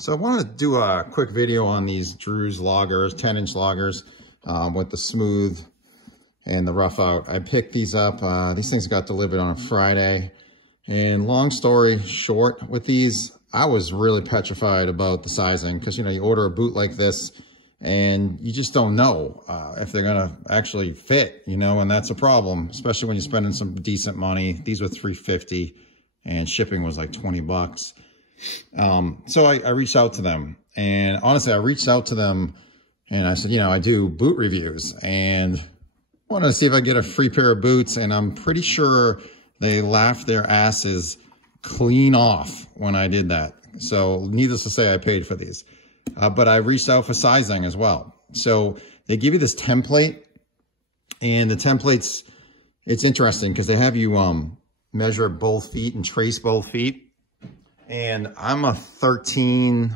So I wanted to do a quick video on these Drew's loggers, 10-inch loggers with the smooth and the rough out. I picked these up. These things got delivered on a Friday. And long story short with these, I was really petrified about the sizing because, you know, you order a boot like this and you just don't know if they're going to actually fit, you know, and that's a problem, especially when you're spending some decent money. These were $350 and shipping was like 20 bucks. So I reached out to them, and honestly, I reached out to them and I said, you know, I do boot reviews and wanted to see if I get a free pair of boots. And I'm pretty sure they laughed their asses clean off when I did that. So needless to say, I paid for these, but I reached out for sizing as well. So they give you this template, and the templates, it's interesting because they have you, measure both feet and trace both feet. And I'm a 13,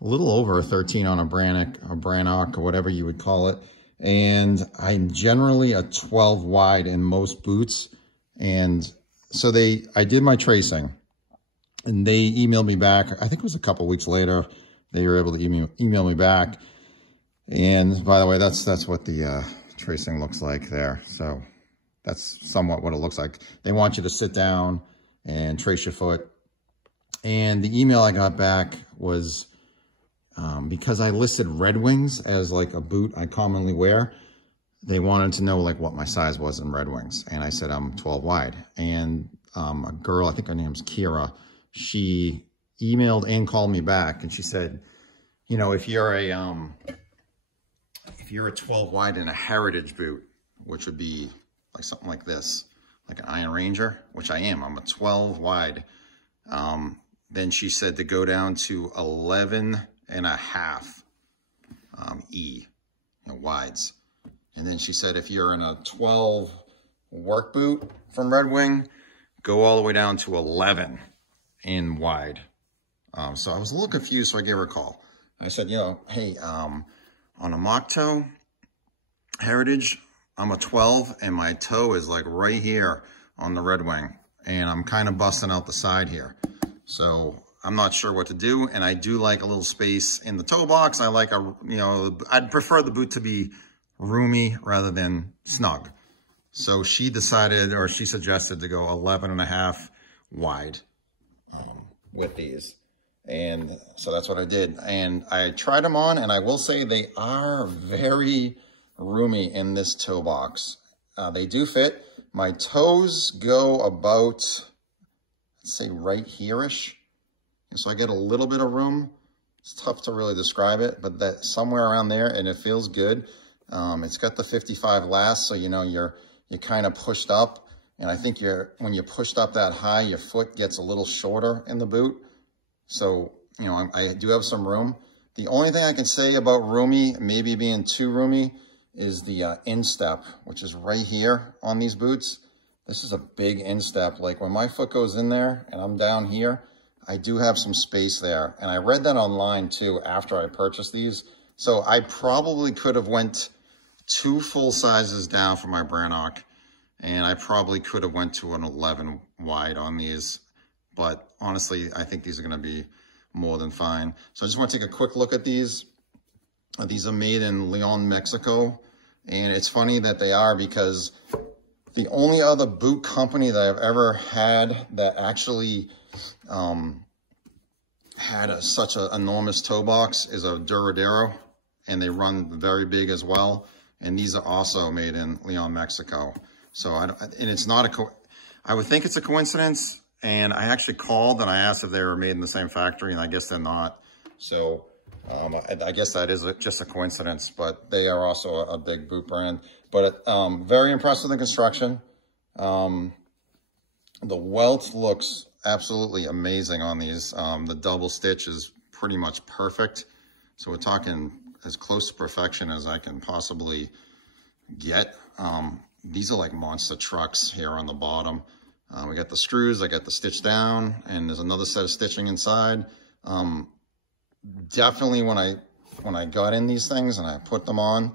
a little over a 13 on a Brannock or whatever you would call it. And I'm generally a 12 wide in most boots. And so I did my tracing and they emailed me back. I think it was a couple weeks later, they were able to email me back. And by the way, that's what the tracing looks like there. So that's somewhat what it looks like. They want you to sit down and trace your foot. And the email I got back was because I listed Red Wings as like a boot I commonly wear, they wanted to know like what my size was in Red Wings. And I said, I'm 12 wide. And a girl, I think her name's Kira, she emailed and called me back and she said, you know, if you're a 12 wide in a Heritage boot, which would be like something like this, like an Iron Ranger, which I am, I'm a 12 wide. Then she said to go down to 11 and a half E, you know, wides. And then she said, if you're in a 12 work boot from Red Wing, go all the way down to 11 in wide. So I was a little confused, so I gave her a call. I said, you know, hey, on a mock toe Heritage, I'm a 12 and my toe is like right here on the Red Wing. And I'm kind of busting out the side here. So I'm not sure what to do. And I do like a little space in the toe box. I like I'd prefer the boot to be roomy rather than snug. So she decided, or she suggested to go 11 and a half wide with these. And so that's what I did. And I tried them on, and I will say they are very roomy in this toe box. They do fit. My toes go about, let's say right here-ish. So I get a little bit of room. It's tough to really describe it, but that somewhere around there, and it feels good. It's got the 55 last, so you know you're kind of pushed up. And I think when you're pushed up that high, your foot gets a little shorter in the boot. So, you know, I do have some room. The only thing I can say about roomy, maybe being too roomy, is the instep, which is right here on these boots. This is a big instep. Like when my foot goes in there and I'm down here, I do have some space there. And I read that online too after I purchased these. So I probably could have went 2 full sizes down for my Brannock, and I probably could have went to an 11 wide on these. But honestly, I think these are going to be more than fine. So I just want to take a quick look at these. These are made in Leon, Mexico. And it's funny that they are, because the only other boot company that I've ever had that actually had such an enormous toe box is a Duradero, and they run very big as well. And these are also made in Leon, Mexico. So and it's not I would think it's a coincidence. And I actually called and I asked if they were made in the same factory, and I guess they're not. So I guess that is just a coincidence, but they are also a big boot brand. But very impressed with the construction. The welt looks absolutely amazing on these. The double stitch is pretty much perfect. So we're talking as close to perfection as I can possibly get. These are like monster trucks here on the bottom. We got the screws, I got the stitch down, and there's another set of stitching inside. Definitely when I got in these things and I put them on,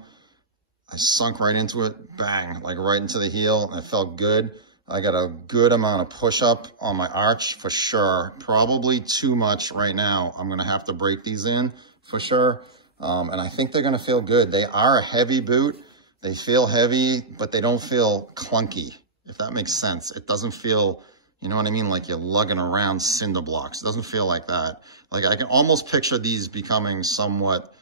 I sunk right into it, bang, like right into the heel, and it felt good. I got a good amount of push up on my arch for sure. Probably too much right now. I'm gonna have to break these in for sure. And I think they're gonna feel good. They are a heavy boot. They feel heavy, but they don't feel clunky, if that makes sense. It doesn't feel, you know what I mean? Like you're lugging around cinder blocks. It doesn't feel like that. Like I can almost picture these becoming somewhat,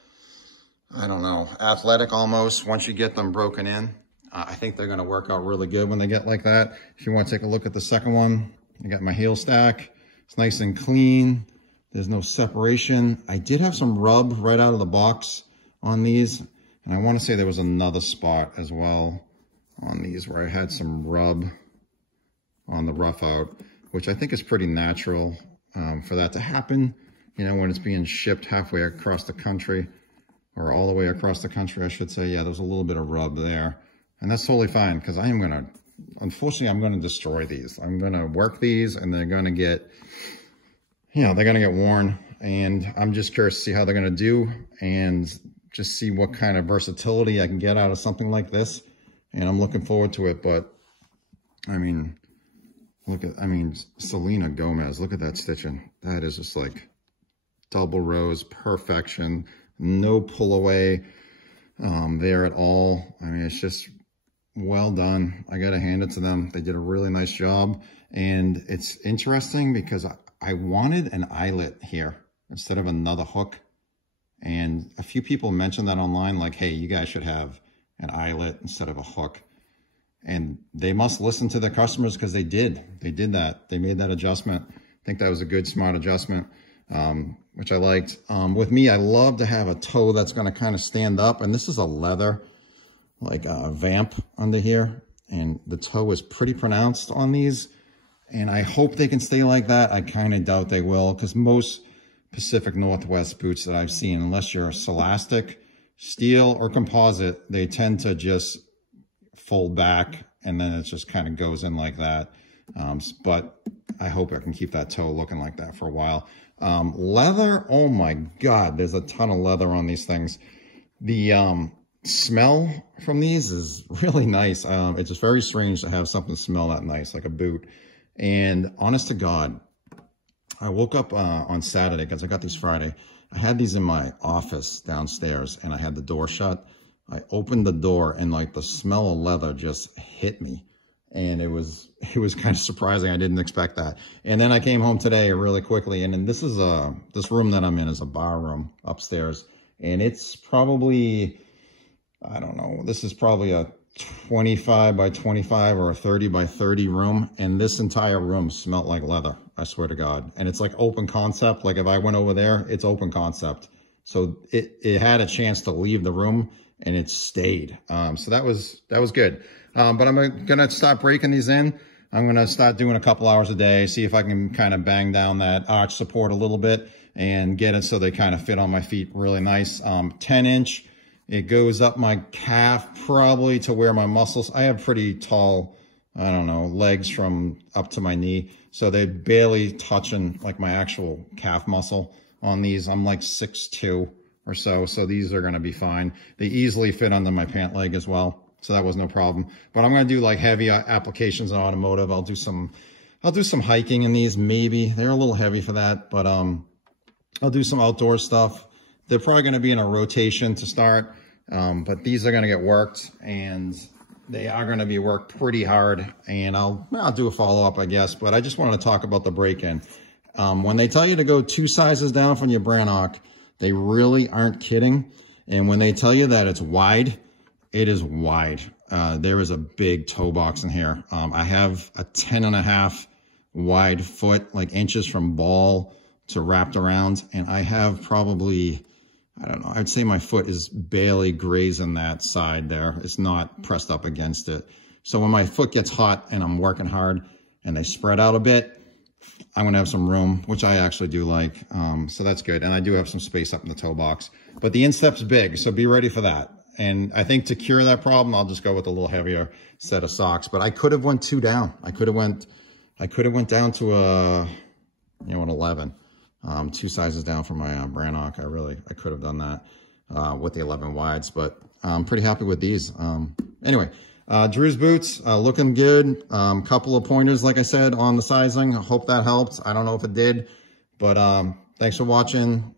I don't know, athletic almost once you get them broken in. I think they're gonna work out really good when they get like that. If you wanna take a look at the second one, I got my heel stack. It's nice and clean. There's no separation. I did have some rub right out of the box on these. And I wanna say there was another spot as well on these where I had some rub on the rough out, which I think is pretty natural for that to happen, you know, when it's being shipped halfway across the country, or all the way across the country, I should say. Yeah, there's a little bit of rub there. And that's totally fine, because I am gonna, unfortunately, I'm gonna destroy these. I'm gonna work these, and they're gonna get, you know, they're gonna get worn. And I'm just curious to see how they're gonna do, and just see what kind of versatility I can get out of something like this. And I'm looking forward to it. But I mean, Selena Gomez, look at that stitching. That is just like double rows, perfection, no pull away there at all. I mean, it's just well done. I got to hand it to them. They did a really nice job. And it's interesting because I wanted an eyelet here instead of another hook. And a few people mentioned that online, like, hey, you guys should have an eyelet instead of a hook. And they must listen to their customers, because they did. They did that. They made that adjustment. I think that was a good, smart adjustment, which I liked. With me, I love to have a toe that's going to kind of stand up. And this is a leather, like a vamp under here. And the toe is pretty pronounced on these. And I hope they can stay like that. I kind of doubt they will, because most Pacific Northwest boots that I've seen, unless you're a Celastic, steel, or composite, they tend to just fold back, and then it just kind of goes in like that. But I hope I can keep that toe looking like that for a while. Leather, oh my God, there's a ton of leather on these things. The smell from these is really nice. It's just very strange to have something smell that nice, like a boot. And honest to God, I woke up on Saturday, because I got these Friday. I had these in my office downstairs, and I had the door shut. I opened the door, and like the smell of leather just hit me. And it was kind of surprising. I didn't expect that. And then I came home today really quickly, and then this room that I'm in is a bar room upstairs. And it's probably, I don't know, this is probably a 25 by 25 or a 30 by 30 room. And this entire room smelled like leather, I swear to God. And it's like open concept. Like if I went over there, it's open concept. So it had a chance to leave the room, and it stayed. So that was good. But I'm gonna start breaking these in. I'm gonna start doing a couple hours a day, see if I can kind of bang down that arch support a little bit and get it so they kind of fit on my feet really nice. 10-inch. It goes up my calf probably to where my muscles, I have pretty tall, I don't know, legs from up to my knee. So they're barely touching like my actual calf muscle on these. I'm like 6'2" or so. So these are going to be fine. They easily fit under my pant leg as well. So that was no problem. But I'm going to do like heavy applications in automotive. I'll do some hiking in these, maybe. They're a little heavy for that, but I'll do some outdoor stuff. They're probably going to be in a rotation to start, but these are going to get worked, and they are going to be worked pretty hard, and I'll do a follow-up, I guess, but I just wanted to talk about the break-in. When they tell you to go 2 sizes down from your Brannock, they really aren't kidding, and when they tell you that it's wide, it is wide. There is a big toe box in here. I have a 10.5 wide foot, like inches from ball to wrapped around, and I have probably, I don't know, I'd say my foot is barely grazing that side there. It's not pressed up against it. So when my foot gets hot and I'm working hard and they spread out a bit, I'm gonna have some room, which I actually do like. So that's good. And I do have some space up in the toe box, but the instep's big, so be ready for that. And I think to cure that problem, I'll just go with a little heavier set of socks, but I could have went 2 down. I could have went down to an 11. 2 sizes down from my Brannock. I could have done that with the 11 wides, but I'm pretty happy with these. Anyway, Drew's boots, looking good. Couple of pointers, like I said, on the sizing. I hope that helped. I don't know if it did, but thanks for watching.